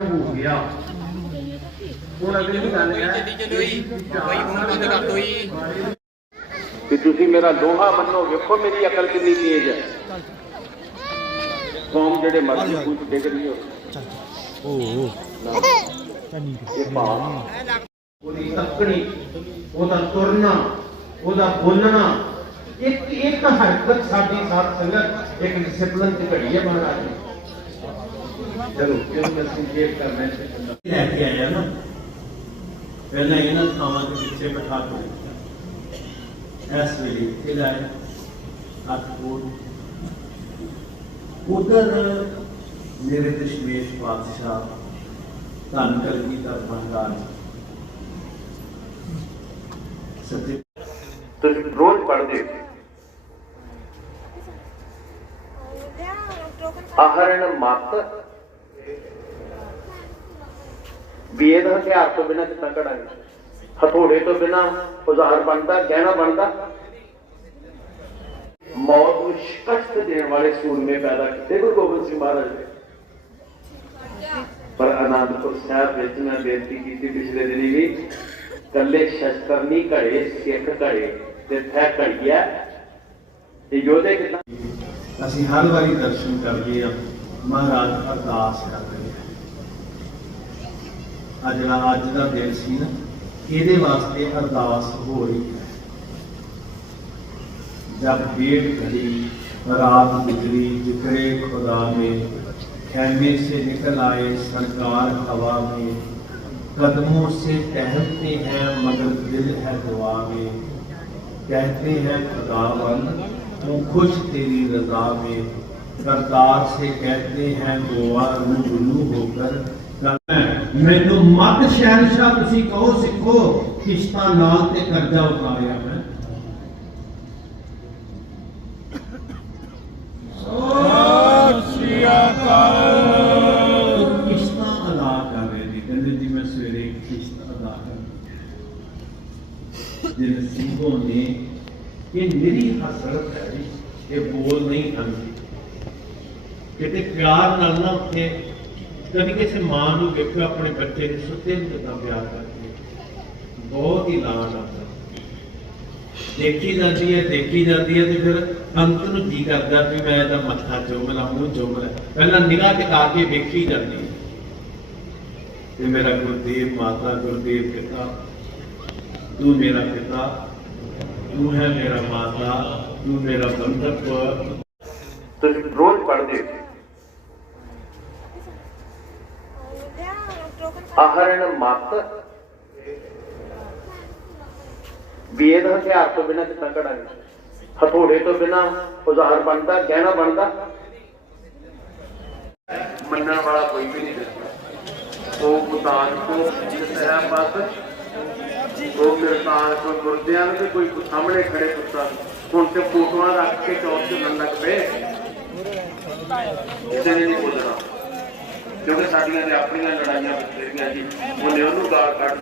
ਹੋ ਗਿਆ। ਹੁਣ ਅਗਲੀ ਗੱਲ ਹੈ ਚੱਲੀ ਚੱਲੋ ਜੀ। ਬਾਈ ਹੁਣ ਬੰਦ ਕਰ ਦੋ ਜੀ। ਕਿ ਤੁਸੀਂ ਮੇਰਾ ਲੋਹਾ ਮੰਨੋ ਵੇਖੋ ਮੇਰੀ ਅਕਲ ਕਿੰਨੀ ਤੇਜ਼ ਹੈ। ਕੌਮ ਜਿਹੜੇ ਮਰਜ਼ੀ ਕੁਝ ਡਿੱਗ ਰਹੀ ਹੋ। ਇਹ ਭਾਵ ਉਹਦੀ ਤੱਕਣੀ ਉਹਦਾ ਤੁਰਨਾ ਉਹਦਾ ਬੋਲਣਾ ਇੱਕ ਇੱਕ ਹਰਕਤ ਸਾਡੀ ਸਾਥ ਸੰਗਤ ਇੱਕ ਡਿਸਪਲਿਨ ਦੀ ਘੜੀ ਹੈ ਮਹਾਰਾਜ। ਜੀ ਚਲੋ ਮੈਂ ਸੰਕੇਤ ਕਰਨਾ ਹੈ। ਲੈ ਕੇ ਆਇਆ ਨਾ। ਪਹਿਲਾਂ ਇਹਨਾਂ ਥਾਵਾਂ ਦੇ ਪਿੱਛੇ ਬਿਠਾ ਕੇ ਇਸ ਵੇਲੇ ਲਾਇਆ। ਅਟਕੋਟ ਉਧਰ ਮੇਰੇ ਦਸ਼ਮੇਸ਼ ਪਾਤਸ਼ਾਹ ਧੰਨ ਕਲਗੀ ਦਾ ਮਹਾਰਾਜ ਸਤਿ ਤੁਸੀਂ ਰੋਜ਼ ਪੜ੍ਹਦੇ ਹੋ? ਆਹਰਣ ਮਤ ਵੇਦ ਹਥਿਆਰ ਤੋਂ ਬਿਨਾਂ ਕਿੱਦਾਂ ਕਢਾਂਗੇ? ਹਥੋੜੇ ਤੋਂ ਬਿਨਾਂ ਔਜ਼ਾਰ ਬਣਦਾ, ਗਹਿਣਾ ਬਣਦਾ। ਮੌਤ ਨੂੰ ਸ਼ਿਕਸਤ ਦੇਣ ਵਾਲੇ ਸੂਰਮੇ ਪੈਦਾ ਕੀਤੇ ਗੁਰੂ ਗੋਬਿੰਦ ਸਿੰਘ ਮਹਾਰਾਜ ਨੇ। ਪਰ ਆਨੰਦਪੁਰ ਸਾਹਿਬ ਵਿੱਚ ਮੈਂ ਬੇਨਤੀ ਕੀਤੀ ਪਿਛਲੇ ਦਿਨੀ ਵੀ ਕੱਲੇ ਸ਼ਸਤਰ ਨਹੀਂ, ਘੜੇ, ਸਿੱਖ ਘੜੇ ਤੇ ਥੈ ਘੜੀਆ ਇਹ ਯੋਧੇ ਕਿਦਾਂ? ਅਸੀਂ ਹਰ ਵਾਰੀ ਦਰਸ਼ਨ ਕਰਦੇ ਹਾਂ ਮਹਾਰਾਜ ਅਰਦਾਸ ਕਰਦੇ ਹਾਂ ਅੱਜ ਜਿਹੜਾ ਅੱਜ ਦਾ ਦਿਨ ਸੀ ਨਾ ਇਹਦੇ ਵਾਸਤੇ ਅਰਦਾਸ ਹੋ ਰਹੀ ਹੈ जब डेढ़ घड़ी रात गुजरी जिक्रे खुदा में खेमे से निकल आए सरकार हवा में कदमों से टहलते हैं मगर दिल है दुआ में कहते हैं खुदावन तू खुश तेरी रजा में करतार से कहते हैं गोवा रूबरू होकर ਮੈਨੂੰ ਮੱਧ ਸ਼ਹਿਨशाह ਤੁਸੀਂ ਕਹੋ ਸਿੱਖੋ ਕਿਸ਼ਤਾਂ ਨਾਲ ਤੇ ਕਰਜ਼ਾ ਉਤਾਰਿਆ ਮੈਂ ਕਿਸ਼ਤਾਂ ਅਦਾ ਕਰ ਰਹੇ ਨੇ। ਕਹਿੰਦੇ ਜੀ ਮੈਂ ਸਵੇਰੇ ਕਿਸ਼ਤ ਅਦਾ ਕਰ ਜਿਨ ਸਿੰਘੋਂ ਨੇ ਇਹ ਮੇਰੀ ਹਸਰਤ ਹੈ ਜੀ, ਇਹ ਬੋਲ ਨਹੀਂ ਆਂਦੀ ਕਿਤੇ ਪਿਆਰ ਨਾਲ ਨਾ ਉੱਥੇ ਕਦੀ ਕਿਸੇ ਮਾਂ ਨੂੰ ਵੇਖੋ, ਆਪਣੇ ਬੱਚੇ ਨੂੰ ਸੁੱਤੇ ਨੂੰ ਕਿੱਦਾਂ ਪਿਆਰ ਕਰਦੀ ਹੈ ਬਹੁਤ ਹੀ ਲਾਡ ਆਉਂਦਾ ਦੇਖੀ ਜਾਂਦੀ ਹੈ, ਦੇਖੀ ਜਾਂਦੀ ਹੈ ਤੇ ਫਿਰ ਅੰਤ ਨੂੰ ਜੀ ਕਰਦਾ ਵੀ ਮੈਂ ਇਹਦਾ ਮੱਥਾ ਚੁੰਮ ਲਾਂ ਮੂੰਹ ਚੁੰਮ ਲਾਂ ਪਹਿਲਾਂ ਨਿਗਾਹ ਟਿਕਾ ਕੇ ਵੇਖੀ ਜਾਂਦੀ ਹੈ। ਤੇ ਮੇਰਾ ਗੁਰਦੇਵ ਮਾਤਾ, ਗੁਰਦੇਵ ਪਿਤਾ, ਤੂੰ ਮੇਰਾ ਪਿਤਾ, ਤੂੰ ਹੈ ਮੇਰਾ ਮਾਤਾ, ਤੂੰ ਮੇਰਾ ਬੰਧਪ ਤੁਸੀਂ ਰੋਜ਼ ਪੜ੍ਹਦੇ ਹੋ। ਆਹਰਣ ਮਤ। ਵੇਦ ਹਥਿਆਰ ਤੋਂ ਬਿਨਾਂ ਕਿੱਦਾਂ ਕਢਾਂਗੇ? ਹਥੋੜੇ ਤੋਂ ਬਿਨਾਂ ਔਜ਼ਾਰ ਬਣਦਾ, ਗਹਿਣਾ ਬਣਦਾ? ਮੰਨਣ ਵਾਲਾ ਕੋਈ ਵੀ ਨਹੀਂ ਦਿਸਦਾ ਉਹ ਗੁਤਾਨ ਕੋ ਸਹਿ ਬਸ ਉਹ ਕਿਰਤਾਨ ਕੋ ਗੁਰਦਿਆਂ ਨੂੰ ਕੋਈ ਸਾਹਮਣੇ ਖੜੇ ਪੁੱਤਾਂ ਹੁਣ ਤੇ ਫੋਟੋਆਂ ਰੱਖ ਕੇ ਚੌਕ ਚੱਲਣ ਲੱਗ ਪਏ ਕਿਸੇ ਨੇ ਨਹੀਂ ਬੋਲਣਾ। ਕਿਉਂਕਿ ਸਾਡੀਆਂ ਤੇ ਆਪਣੀਆਂ ਲੜਾਈਆਂ ਬਥੇਰੀਆਂ ਜੀ ਉਹਨੇ ਉਹਨੂੰ ਗਾਲ ਕੱਢ